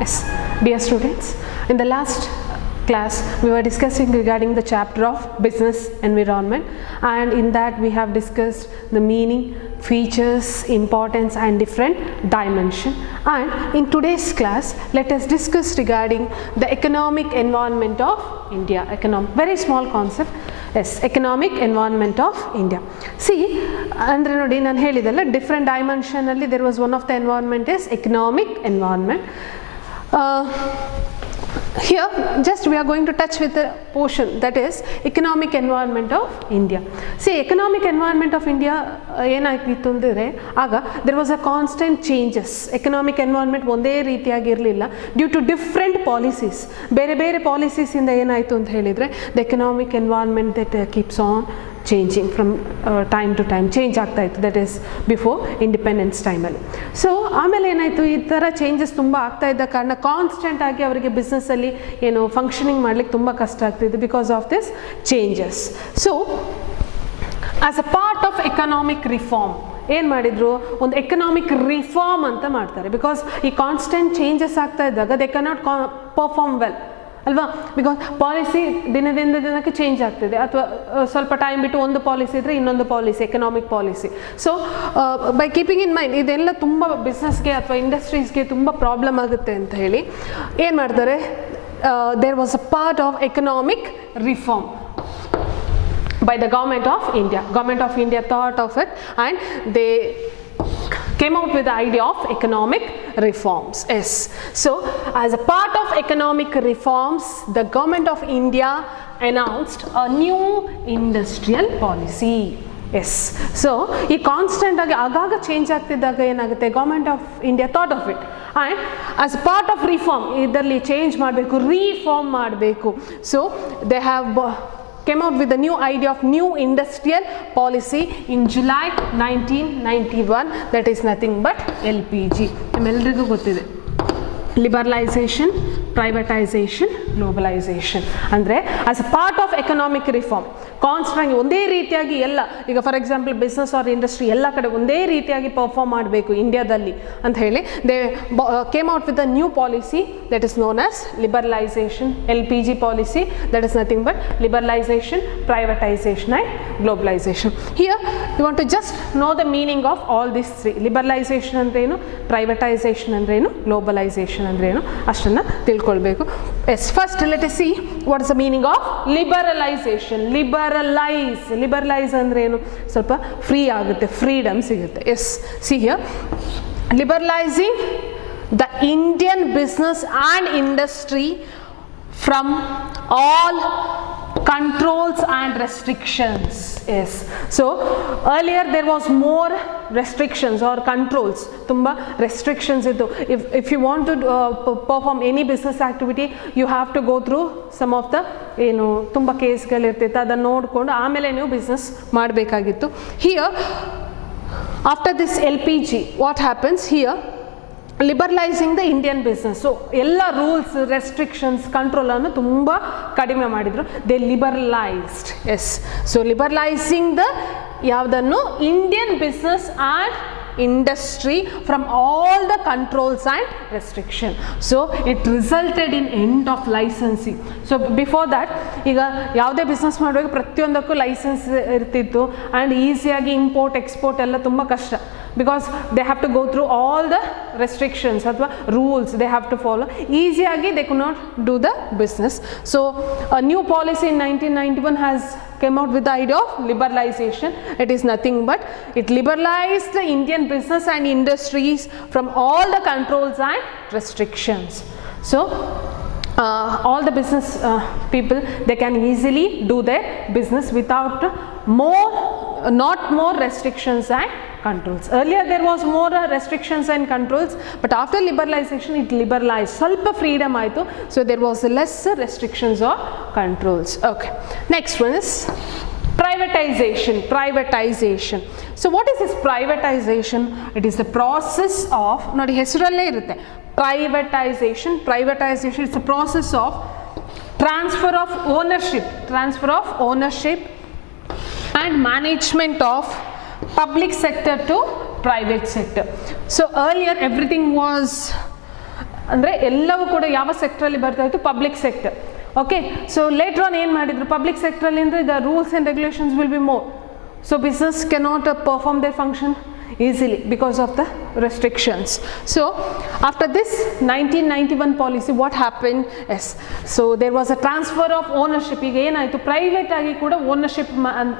Yes, dear students, in the last class we were discussing regarding the chapter of business environment, and in that we have discussed the meaning, features, importance and different dimension. And in today's class let us discuss regarding the economic environment of India. Very small concept. Yes, economic environment of India. See, andre nodi nanu helidalla different dimension alli there was one of the environment is economic environment. Here just we are going to touch with the portion that is economic environment of India. See, economic environment of India ಏನಾಗ್ತಿತ್ತು ಅಂದರೆ ಆಗ there was a constant changes. economic environment ಒಂದೇ ರೀತಿಯಾಗಿ ಇರಲಿಲ್ಲ due to different policies. ಬೇರೆ ಬೇರೆ ಪಾಲಿಸೀಸಿಂದ ಏನಾಯಿತು ಅಂತ ಹೇಳಿದರೆ the economic environment that keeps on changing from time to time, change ಆಗ್ತಾ ಇತ್ತು. ದಟ್ ಈಸ್ ಬಿಫೋರ್ ಇಂಡಿಪೆಂಡೆನ್ಸ್ ಟೈಮಲ್ಲಿ. ಸೊ ಆಮೇಲೆ ಏನಾಯಿತು, ಈ ಥರ ಚೇಂಜಸ್ ತುಂಬ ಆಗ್ತಾ ಇದ್ದ ಕಾರಣ ಕಾನ್ಸ್ಟೆಂಟ್ ಆಗಿ ಅವರಿಗೆ ಬಿಸ್ನೆಸ್ಸಲ್ಲಿ ಏನು ಫಂಕ್ಷನಿಂಗ್ ಮಾಡಲಿಕ್ಕೆ ತುಂಬ ಕಷ್ಟ ಆಗ್ತಿತ್ತು because of this changes. So as a part of economic reform ಏನು ಮಾಡಿದರು, ಒಂದು ಎಕನಾಮಿಕ್ ರಿಫಾರ್ಮ್ ಅಂತ ಮಾಡ್ತಾರೆ. ಬಿಕಾಸ್ ಈ ಕಾನ್ಸ್ಟೆಂಟ್ ಚೇಂಜಸ್ ಆಗ್ತಾ ಇದ್ದಾಗ ದೇ ಕೆನಾಟ್ ಪರ್ಫಾರ್ಮ್ ವೆಲ್ ಅಲ್ವಾ. ಬಿಕಾಸ್ ಪಾಲಿಸಿ ದಿನದಿಂದ ದಿನಕ್ಕೆ ಚೇಂಜ್ ಆಗ್ತಿದೆ, ಅಥವಾ ಸ್ವಲ್ಪ ಟೈಮ್ ಬಿಟ್ಟು ಒಂದು ಪಾಲಿಸಿ ಇದ್ದರೆ ಇನ್ನೊಂದು policy, economic policy. So by keeping in mind ಇದೆಲ್ಲ ತುಂಬ ಬಿಸ್ನೆಸ್ಗೆ ಅಥವಾ ಇಂಡಸ್ಟ್ರೀಸ್ಗೆ ತುಂಬ ಪ್ರಾಬ್ಲಮ್ ಆಗುತ್ತೆ ಅಂತ ಹೇಳಿ ಏನು ಮಾಡ್ತಾರೆ, there was a part of economic reform by the government of India. Government of India thought of it and they came out with the idea of economic reforms. Yes. So as a part of economic reforms, the government of India announced a new industrial policy. Yes. So ಈ constant ಆಗಿ ಆಗಾಗ change ಆಗ್ತಿದ್ದಾಗ ಏನಾಗುತ್ತೆ, government of India thought of it and as part of reform ಇದರಲ್ಲಿ change ಮಾಡಬೇಕು, ರೀಫಾರ್ಮ್ ಮಾಡಬೇಕು. So they have came out with a new idea of new industrial policy in July 1991. that is nothing but LPG. ನಿಮ್ಮೆಲ್ಲರಿಗೂ ಗೊತ್ತಿದೆ, liberalisation, privatisation, globalisation. ಅಂದರೆ as a part of economic reform constant ಒಂದೇ ರೀತಿಯಾಗಿ ಎಲ್ಲ, ಈಗ for example business or industry ಎಲ್ಲ ಕಡೆ ಒಂದೇ ರೀತಿಯಾಗಿ ಪರ್ಫಾರ್ಮ್ ಮಾಡಬೇಕು ಇಂಡಿಯಾದಲ್ಲಿ ಅಂತ ಹೇಳಿ they came out with a new policy that is known as liberalisation, LPG policy. That is nothing but liberalisation, privatisation and globalisation. Here you want to just know the meaning of all this three. Liberalisation ಅಂದ್ರೇನು, privatisation ಅಂದ್ರೇನು, globalisation ಅಂದ್ರೇನು ಅಷ್ಟನ್ನು ತಿಳ್ಕೊಳ್ಬೇಕು. Yes, first let us see what is the meaning of liberalisation. Liberalise ಅಂದ್ರೇನು, ಸ್ವಲ್ಪ free ಆಗುತ್ತೆ, freedom ಸಿಗುತ್ತೆ. Yes, see here, liberalising the Indian business and industry from all controls and restrictions. Yes, so earlier there was more restrictions or controls, tumba restrictions iddu. If you want to perform any business activity you have to go through some of the tumba case gal irtite, adannu nodkondu aamele ನೀವು business ಮಾಡಬೇಕಾಗಿತ್ತು. Here after this LPG what happens here, liberalising the Indian business. So ಎಲ್ಲ rules, restrictions, ಕಂಟ್ರೋಲನ್ನು ತುಂಬ ಕಡಿಮೆ ಮಾಡಿದರು. They liberalised. Yes, so liberalising the ಯಾವುದನ್ನು, Indian business and industry from all the controls and restriction. So it resulted in end of licensing. So before that ಈಗ ಯಾವುದೇ business ಮಾಡುವಾಗ ಪ್ರತಿಯೊಂದಕ್ಕೂ ಲೈಸೆನ್ಸ್ ಇರ್ತಿತ್ತು ಆ್ಯಂಡ್ ಈಸಿಯಾಗಿ ಇಂಪೋರ್ಟ್ ಎಕ್ಸ್ಪೋರ್ಟ್ ಎಲ್ಲ ತುಂಬ ಕಷ್ಟ. because they have to go through all the restrictions ಅಥವಾ rules they have to follow. Easyagi they could not do the business. So a new policy in 1991 has came out with the idea of liberalization. It is nothing but it liberalized the Indian business and industries from all the controls and restrictions. So all the business people they can easily do their business without not more restrictions and controls. Earlier there was more restrictions and controls, but after liberalization it liberalized, ಸ್ವಲ್ಪ freedom ಆಯಿತು. So there was less restrictions or controls. Okay, next one is privatization. So what is this privatization? It is the process of, ನೋಡಿ ಹೆಸರಲ್ಲೇ ಇರುತ್ತೆ, privatization is the process of transfer of ownership and management of public sector to private sector. So earlier everything was ಅಂದರೆ ಎಲ್ಲವೂ ಕೂಡ ಯಾವ ಸೆಕ್ಟ್ರಲ್ಲಿ ಬರ್ತಾ ಇತ್ತು, public sector. Okay, so later on ಏನು ಮಾಡಿದ್ರು, ಪಬ್ಲಿಕ್ ಸೆಕ್ಟ್ರಲ್ಲಿ ಅಂದರೆ the rules and regulations will be more. So business cannot perform there function easily because of the restrictions. So after this 1991 policy, what happened? Yes, so there was a transfer of ownership. ಈಗ ಏನಾಯಿತು, private ಆಗಿ ಕೂಡ ownership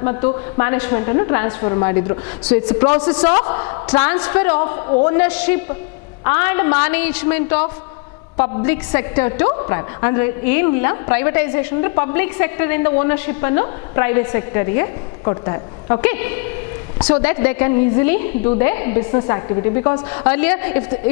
ಮತ್ತು ಮ್ಯಾನೇಜ್ಮೆಂಟನ್ನು transfer ಮಾಡಿದರು. So it's process of transfer of ownership and management of public sector to private. ಅಂದರೆ ಏನಿಲ್ಲ, privatisation ಅಂದರೆ ಪಬ್ಲಿಕ್ ಸೆಕ್ಟರಿಂದ ಓನರ್ಶಿಪ್ಪನ್ನು ಪ್ರೈವೇಟ್ ಸೆಕ್ಟರಿಗೆ ಕೊಡ್ತಾರೆ. Okay, so that they can easily do their business activity, because earlier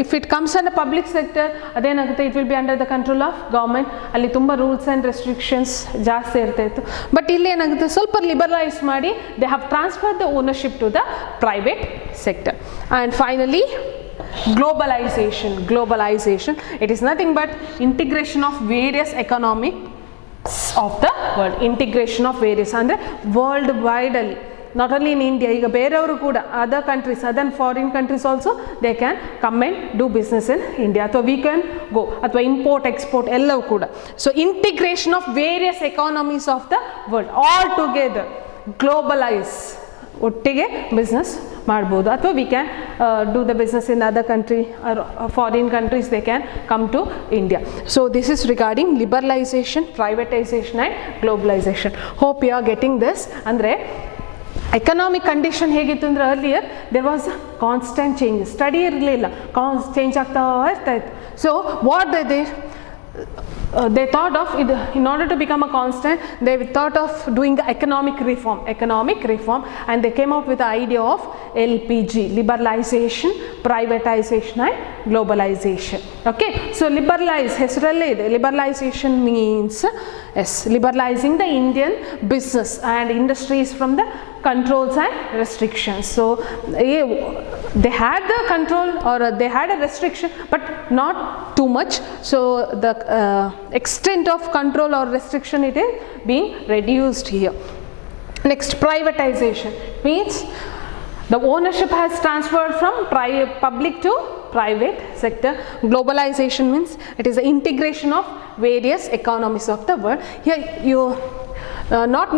if it comes under public sector adenagutte, it will be under the control of government. alli tumba rules and restrictions jaasti irta ittu, but illi enagutte ಸ್ವಲ್ಪ liberalize ಮಾಡಿ they have transferred the ownership to the private sector. And finally, globalization, it is nothing but integration of various economics of the world. Integration of various andre world wide alli, not only in India, ಈಗ ಬೇರೆಯವರು ಕೂಡ other countries, other foreign countries also they can come and do business in India, ಅಥವಾ we can go, ಅಥವಾ import export ಎಲ್ಲವೂ ಕೂಡ. So integration of various economies of the world all together, globalize, ಒಟ್ಟಿಗೆ business ಮಾಡ್ಬೋದು, ಅಥವಾ we can do the business in other country or foreign countries, they can come to India. So this is regarding liberalisation, privatisation and globalisation. Hope you are getting this. ಅಂದರೆ economic condition ಹೇಗಿತ್ತು ಅಂದರೆ earlier there was constant changes, steady ಇರಲಿಲ್ಲ, change ಆಗ್ತಾ ಇರ್ತಾಯಿತ್ತು. So what they thought of it, in order to become a constant, they thought of doing economic reform, and they came up with the idea of LPG, liberalization, privatization and globalization. Okay, so liberalize, hesralle ide, liberalization means yes, liberalizing the Indian business and industries from the controls and restrictions. So they had the control or they had a restriction, but not too much. So the extent of control or restriction, it is being reduced here. Next, privatization means the ownership has transferred from public to private sector. Globalization means it is the integration of various economies of the world. Here you not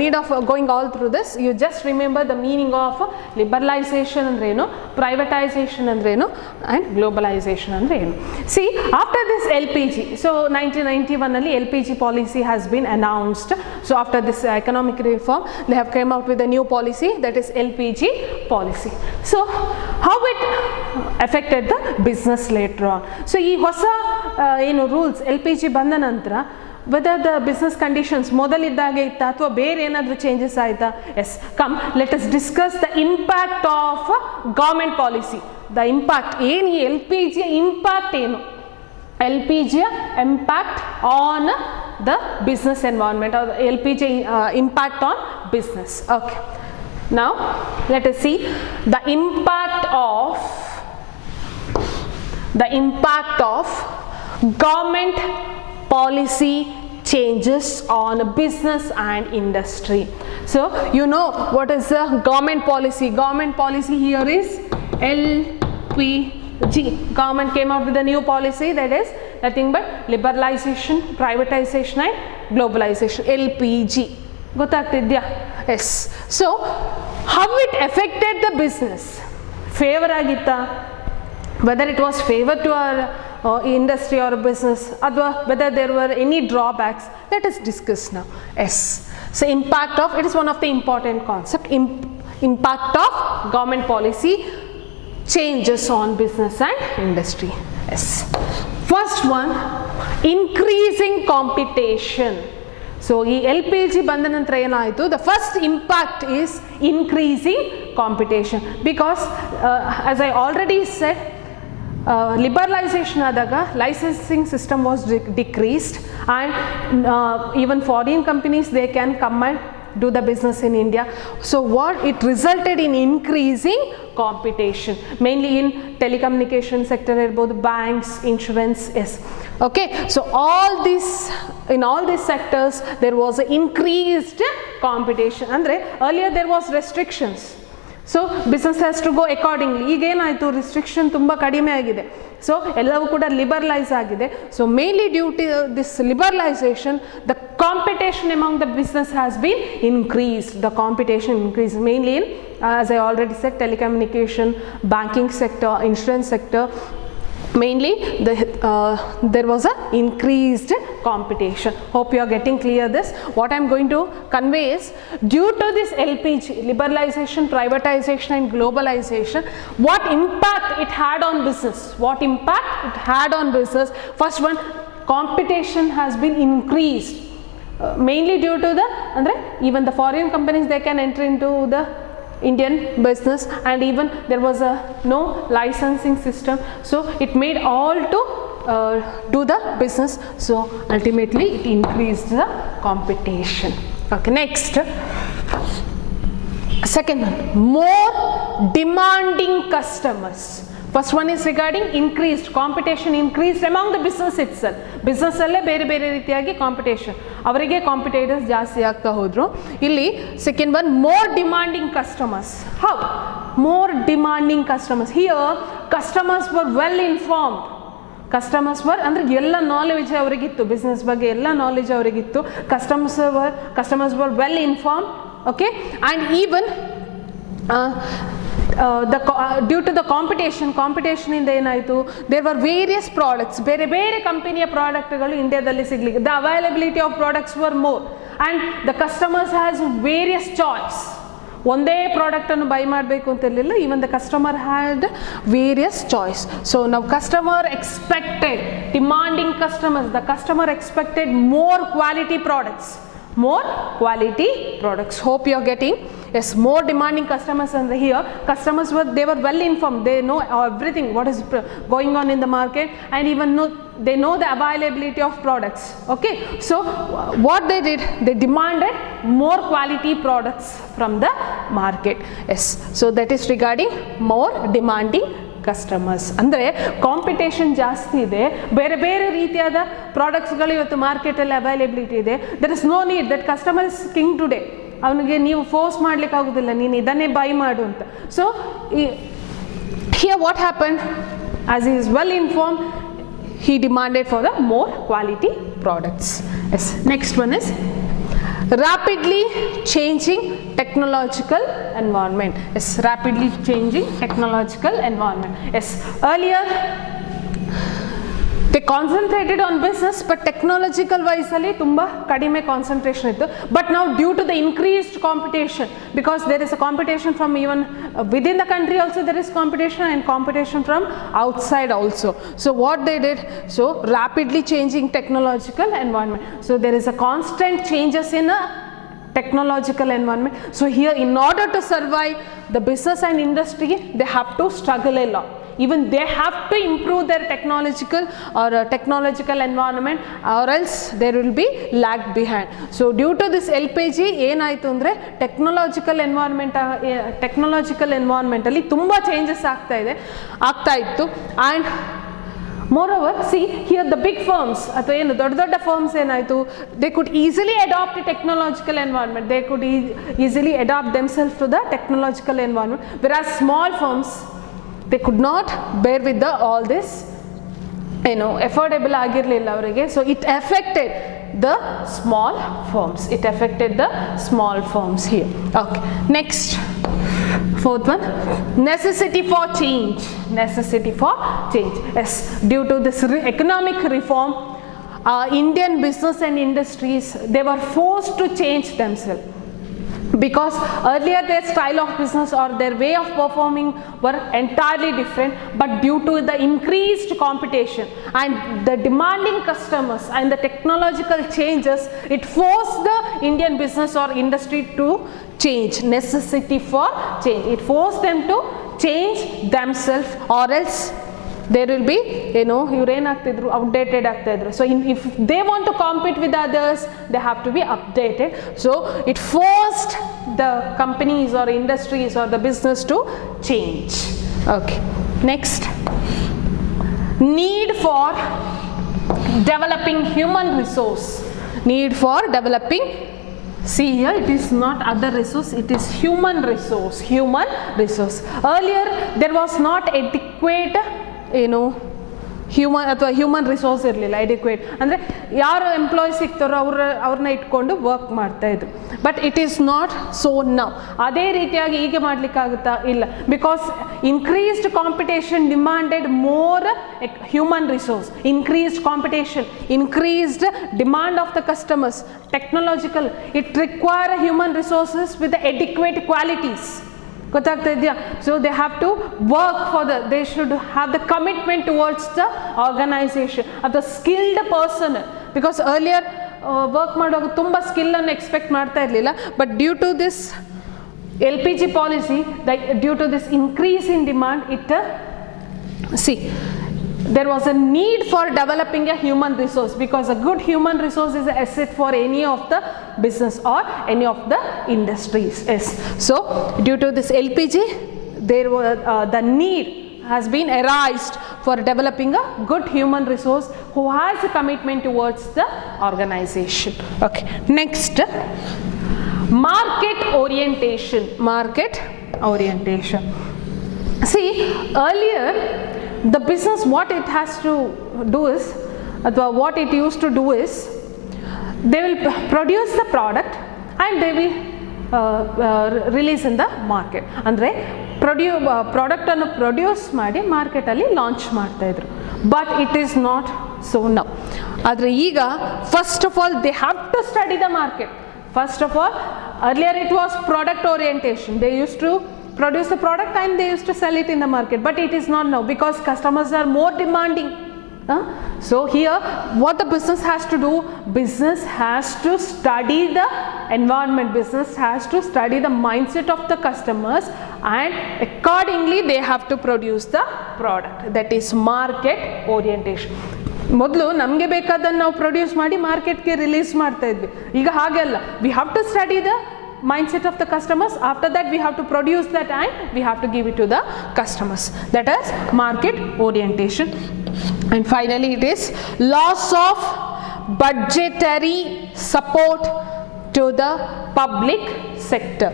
need of going all through this, you just remember the meaning of liberalization andrenu, privatization andrenu, and globalization andrenu. See, after this LPG, so 1991 alli LPG policy has been announced. So after this economic reform, they have came out with a new policy, that is LPG policy. So how it affected the business later on? So ee hosa rules LPG ಬಂದ ನಂತರ whether the business conditions ಮೊದಲಿದ್ದಾಗೆ ಇತ್ತಾ ಅಥವಾ ಬೇರೆ ಏನಾದರೂ changes ಆಯಿತಾ? Yes, come let us discuss the impact of government policy. The impact ಏನು, ಈ L P ಜಿಯ ಇಂಪ್ಯಾಕ್ಟ್ ಏನು, ಎಲ್ ಪಿ ಜಿಯ impact on the business environment, L P G impact on business. Okay, now let us see the impact of government policy changes on business and industry. So you know what is the government policy? Government policy here is LPG. Government came out with a new policy, that is nothing but liberalization, privatization and globalization. LPG ಗೊತ್ತಾಗ್ತಿದ್ಯಾ? Yes. So how it affected the business? Favor ಆಗಿತ್ತಾ? Whether it was favor to our industry or business, or whether there were any drawbacks, let us discuss now. Yes, so impact of, it is one of the important concept, impact of government policy changes on business and industry. Yes, first one, increasing competition. So ಈ LPG ಬಂದ ನಂತರ ಏನಾಯಿತು, the first impact is increasing competition, because as I already said, liberalization ಆದಾಗ licensing system was decreased, and even foreign companies, they can come and do the business in India. So what it resulted in increasing competition, mainly in telecommunication sector, both banks, insurance. Yes, okay, so in all these sectors there was an increased competition. Andre earlier there was restrictions, so business has to go accordingly. ಈಗ ಏನಾಯಿತು, restriction ತುಂಬ ಕಡಿಮೆ ಆಗಿದೆ. So ಎಲ್ಲವೂ ಕೂಡ liberalise ಆಗಿದೆ. So mainly due to this liberalisation the competition among the business has been increased. The competition increased mainly in as I already said, telecommunication, banking sector, insurance sector. Mainly there was a increased competition. Hope you are getting clear this. What I am going to convey is, due to this LPG, liberalization, privatization and globalization, what impact it had on business? What impact it had on business? First one, competition has been increased. Mainly due to the, even the foreign companies, they can enter into the Indian business, and even there was a no licensing system, so it made all to do the business, so ultimately it increased the competition. Okay, next, second one, more demanding customers. First one is regarding increased competition, increased among the business itself. Business ಅಲ್ಲೇ ಬೇರೆ ಬೇರೆ ರೀತಿಯಾಗಿ competition, ಅವರಿಗೆ competitors ಜಾಸ್ತಿ ಆಗ್ತಾ ಹೋದ್ರು. ಇಲ್ಲಿ second one, more demanding customers. How more demanding customers? Here customers were well informed. Customers were ಅಂದರೆ ಎಲ್ಲ ನಾಲೆಜ್ ಅವರಿಗಿತ್ತು, ಬಿಸ್ನೆಸ್ ಬಗ್ಗೆ ಎಲ್ಲ ನಾಲೆಜ್ ಅವರಿಗಿತ್ತು. Customers were well informed. Okay, and even due to the competition ಇಂದ ಏನಾಯಿತು, there were various products, ಬೇರೆ ಬೇರೆ ಕಂಪನಿಯ ಪ್ರಾಡಕ್ಟ್ಗಳು ಇಂಡಿಯಾದಲ್ಲಿ ಸಿಗಲಿಕ್ಕೆ, the availability of products were more and the customers has various choice. ಒಂದೇ ಪ್ರಾಡಕ್ಟನ್ನು ಬೈ ಮಾಡಬೇಕು ಅಂತ ಇರಲಿಲ್ಲ, even the customer had various choice. So ನಾವು customer expected, demanding customers, the customer expected more quality products, more quality products. Hope you are getting. Yes, more demanding customers, and here customers were, they were well informed, they know everything what is going on in the market, and even they know the availability of products. Okay, so what they did, they demanded more quality products from the market. Yes, so that is regarding more demanding customers. ಅಂದರೆ competition ಜಾಸ್ತಿ ಇದೆ, ಬೇರೆ ಬೇರೆ ರೀತಿಯಾದ ಪ್ರಾಡಕ್ಟ್ಸ್ಗಳು ಇವತ್ತು ಮಾರ್ಕೆಟಲ್ಲಿ availability ಇದೆ. There is no need that customer is king today. ಅವನಿಗೆ ನೀವು ಫೋರ್ಸ್ ಮಾಡಲಿಕ್ಕೆ ಆಗೋದಿಲ್ಲ, ನೀನು ಇದನ್ನೇ ಬೈ ಮಾಡು ಅಂತ. So here what happen, as he is well informed, he demanded for the more quality products. Yes, next one is rapidly changing technological environment. Yes, rapidly changing technological environment. Yes, earlier they concentrated on business, but technological wise ಅಲ್ಲಿ ತುಂಬ ಕಡಿಮೆ concentration ಇತ್ತು. But ನಾವು due to the increased competition, because there is a competition from even within the country also there is competition, and competition from outside also. So what they did, so rapidly changing technological environment, so there is a constant changes in a technological environment. So here, in order to survive, the business and industry, they have to struggle a lot. Even they have to improve their technological environment, or else there will be lag behind. So due to this LPG ಏನಾಯಿತು ಅಂದರೆ technological environmentally ತುಂಬ changes ಆಗ್ತಾ ಇತ್ತು. And moreover, see here the big firms, ಅಥವಾ ಏನು ದೊಡ್ಡ ದೊಡ್ಡ firms ಏನಾಯಿತು, they could easily adopt a technological environment, they could easily adapt themselves to the technological environment, whereas small firms, they could not bear with all this, affordable ಆಗಿರಲಿಲ್ಲ ಅವರಿಗೆ. So it affected the small firms, it affected the small firms here. Okay, next, fourth one, necessity for change. Necessity for change. Yes, due to this economic reform, Indian business and industries, they were forced to change themselves, because earlier their style of business or their way of performing were entirely different, but due to the increased competition and the demanding customers and the technological changes, it forced the Indian business or industry to change. Necessity for change, it forced them to change themselves, or else there will be, ಇವರೇನಾಗ್ತಿದ್ರು, outdated ಆಗ್ತಾ ಇದ್ರು. So if they want to compete with others, they have to be updated. So it forced the companies or industries or the business to change. Okay, next, need for developing human resource. Need for developing, see here, it is not other resource, it is human resource. Human resource. Earlier there was not adequate human ಅಥವಾ human resource ಇರಲಿಲ್ಲ adequate, ಅಂದರೆ ಯಾರು employ ಸಿಗ್ತಾರೋ ಅವ್ರನ್ನ ಇಟ್ಕೊಂಡು work ಮಾಡ್ತಾಯಿದ್ರು. But it is not so now. ಅದೇ ರೀತಿಯಾಗಿ ಈಗ ಮಾಡಲಿಕ್ಕಾಗುತ್ತಾ? ಇಲ್ಲ. Because increased competition demanded more human resource. Increased competition, increased demand of the customers, technological, it require human resources with the adequate qualities. ಗೊತ್ತಾಗ್ತಾ ಇದೆಯಾ? So they have to work for they should have the commitment towards the organisation of the skilled person. Because earlier work ಮಾಡುವಾಗ ತುಂಬ ಸ್ಕಿಲ್ಲನ್ನು expect ಮಾಡ್ತಾ ಇರಲಿಲ್ಲ. But due to this LPG policy, due to this increase in demand, there was a need for developing a human resource, because a good human resource is an asset for any of the business or any of the industries. Yes. So due to this LPG, there was the need has been arised for developing a good human resource who has a commitment towards the organization. Okay. Next, market orientation. Market orientation. See, earlier the business, what it has to do is, what it used to do is, they will produce the product and they will release in the market. ಅಂದರೆ ಪ್ರಾಡಕ್ಟನ್ನು produce ಮಾಡಿ ಮಾರ್ಕೆಟಲ್ಲಿ launch ಮಾಡ್ತಾಯಿದ್ರು. But it is not so now. ಆದರೆ ಈಗ first of all they have to study the market. First of all, earlier it was product orientation. They used to produce the product and they used to sell it in the market, but it is not now, because customers are more demanding. So here what the business has to do, business has to study the environment, business has to study the mindset of the customers, and accordingly they have to produce the product. That is market orientation. ಮೊದಲು ನಮಗೆ ಬೇಕಾದನ್ನು ನಾವು produce ಮಾಡಿ ಮಾರ್ಕೆಟ್ಗೆ release ಮಾಡ್ತಾ ಇದ್ವಿ. ಈಗ ಹಾಗೆಲ್ಲ, we have to study the mindset of the customers. After that we have to produce that and we have to give it to the customers. That is market orientation. And finally it is loss of budgetary support to the public sector.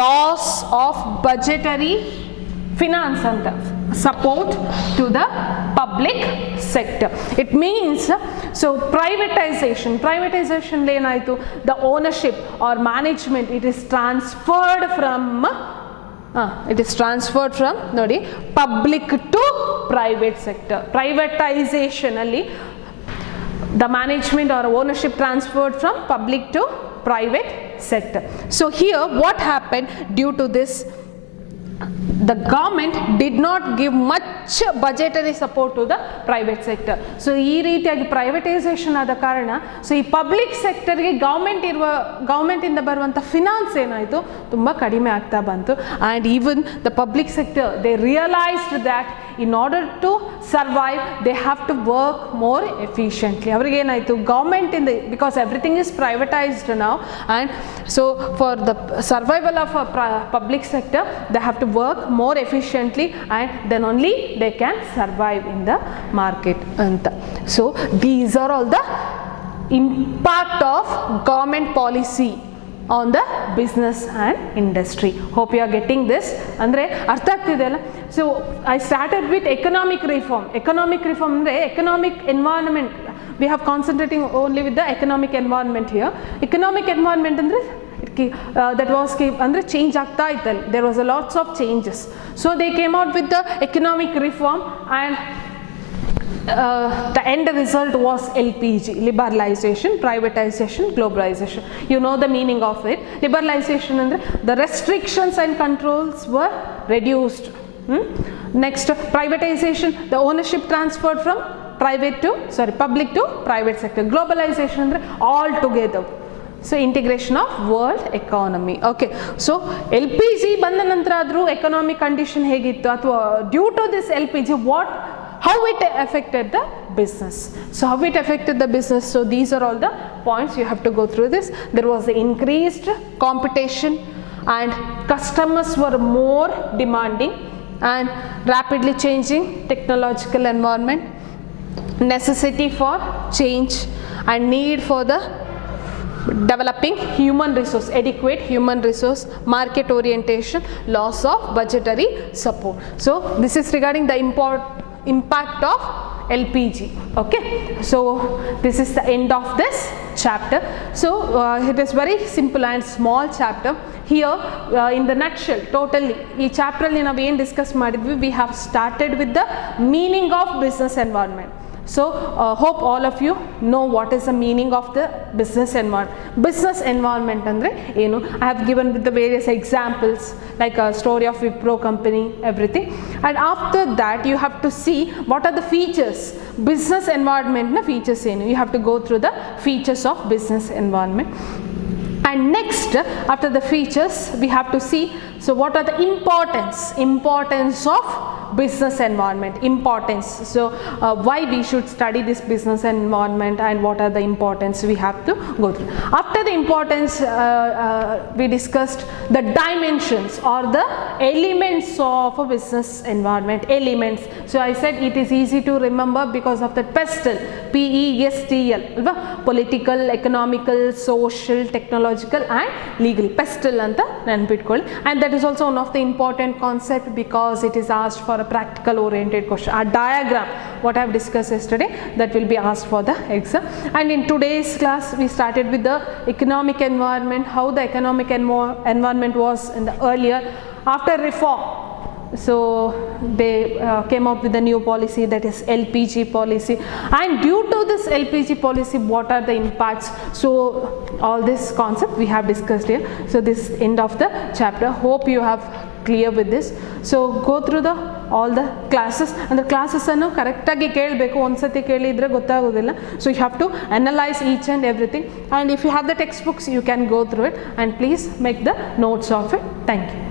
Loss of budgetary finance and support to the public sector. It means, so privatization ಏನಾಯಿತು, the ownership or management, it is transferred from ನೋಡಿ, public to private sector. Privatization ಅಲ್ಲಿ the management or ownership transferred from public to private sector. So here what happened, due to this the government did not give much budgetary support to the private sector. So ಈ ರೀತಿಯಾಗಿ privatisation ಆದ ಕಾರಣ, so ಈ public ಸೆಕ್ಟರ್ಗೆ government ಇಂದ ಬರುವಂಥ finance ಏನಾಯಿತು, ತುಂಬ ಕಡಿಮೆ ಆಗ್ತಾ ಬಂತು. And even the public sector, they realised that in order to survive they have to work more efficiently. ಅವರಿಗೆ ಏನಾಯಿತು, ಗೌರ್ಮೆಂಟ್ ಇಂದ, because everything is privatized now, and so for the survival of a public sector they have to work more efficiently, and then only they can survive in the market anta. So these are all the impact of government policy on the business and industry. Hope you are getting this. ಅಂದರೆ ಅರ್ಥ ಆಗ್ತಿದೆಯಲ್ಲ? So I started with economic reform. ಅಂದರೆ economic environment, we have concentrating only with the economic environment here. Economic environment ಅಂದರೆ that was ಅಂದರೆ change ಆಗ್ತಾ ಇತ್ತಲ್ಲಿ, there was a lots of changes. So they came out with the economic reform, and the end result was LPG, liberalization, privatization, globalization. You know the meaning of it. Liberalization andre the restrictions and controls were reduced. Next, privatization, the ownership transferred from public to private sector. Globalization andre all together, so integration of world economy. Okay, so LPG ಬಂದ ನಂತರ ಆದರೂ economic condition ಹೇಗಿತ್ತು, ಅಥವಾ due to this LPG how it affected the business. So how it affected the business, so these are all the points you have to go through this. There was increased competition and customers were more demanding, and rapidly changing technological environment, necessity for change and need for the developing human resource, adequate human resource, market orientation, loss of budgetary support. So this is regarding the impact of LPG. Okay, so this is the end of this chapter. So it is very simple and small chapter. Here in the nutshell, totally ee chapter alli ನಾವು ಏನು discuss ಮಾಡಿದ್ವಿ, we have started with the meaning of business environment. So hope all of you know what is the meaning of the business environment. Business environment andre enu, I have given with the various examples like a story of Wipro company, everything. And after that you have to see what are the features, business environment na features enu. You have to go through the features of business environment. And next, after the features, we have to see, so what are the importance of business environment, importance. So why we should study this business environment and what are the importance we have to go through. After the importance, we discussed the dimensions or the elements of a business environment, elements. So I said it is easy to remember because of the PESTL, PESTL, political, economical, social, technological and legal. PESTL anta nenpitkolli, and that is also one of the important concept because it is asked for a practical oriented question. Our diagram what I have discussed yesterday, that will be asked for the exam. And in today's class we started with the economic environment, how the economic environment was in the earlier after reform. So they came up with a new policy, that is LPG policy, and due to this LPG policy what are the impacts. So all this concept we have discussed here. So this is end of the chapter. Hope you have clear with this. So go through the all the classes, and the classes ಅನ್ನು ಕರೆಕ್ಟಾಗಿ ಕೇಳಬೇಕು, ಒಂದ್ಸತಿ ಕೇಳಿದರೆ ಗೊತ್ತಾಗೋದಿಲ್ಲ. So you have to analyze each and everything, and if you have the textbooks you can go through it, and please make the notes of it. Thank you.